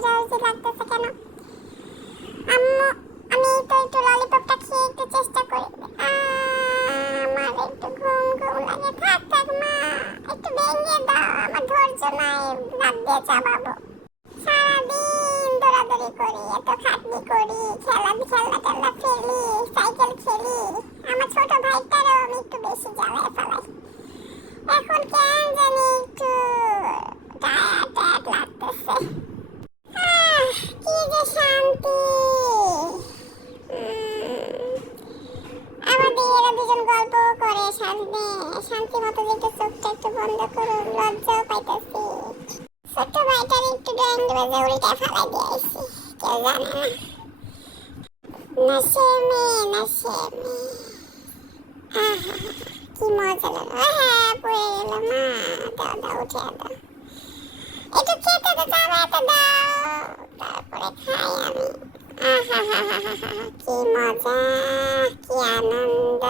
উজিরা উজি লাগতেছে কেন? আম্মু, আমি তো একটু ললিপপটা খেয়ে একটু চেষ্টা করি। আমার একটু ঘুম ঘুম লাগে। থাক থাক মা, একটু ভেঙে দাও, আমার ধৈর্য নাই দাঁত দিয়ে চাবাবো। সারাদিন দৌড়াদৌড়ি করি, এত খাটনি করি, খেলা খেলি, সাইকেল খেলি। আমার ছোট ভাইটারও আমি একটু বেশি জ্বালায় ফেলাই। এখন কেন জানি একটু টায়ার্ড টায়ার্ড লাগতেছে। কি যে শান্তি। আমাদের এরা দুজন গল্প করে শান্তি শান্তি মতো যে একটু চোখটা একটু বন্ধ করুন, লজ্জাও পাইতেছি। ছোট ভাইটার একটু ড্রয়িং রুমে যে উল্টা ফেলাই দিয়ে আইছি, কেউ জানে না। নশে মে নশে মে, আহা কি মজা লাগে। পড়ে গেল মা, দাও দাও উঠে দাও, একটু খেতে তো চাবাতে দাও, তারপরে খাই আমি। কি মজা, কি আনন্দ।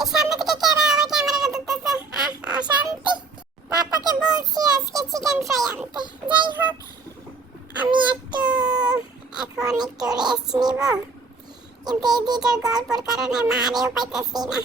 এই সামনে থেকে কেরা আবার ক্যামেরাটা ধরতেছে। অশান্তি। পাপাকে বলছি আজকে চিকেন ফ্রাই আনতে। যাই হোক, আমি এখন একটু রেস্ট নিব, কিন্তু এই দুইটার গল্পের কারণে মারেও পাইতেছি না।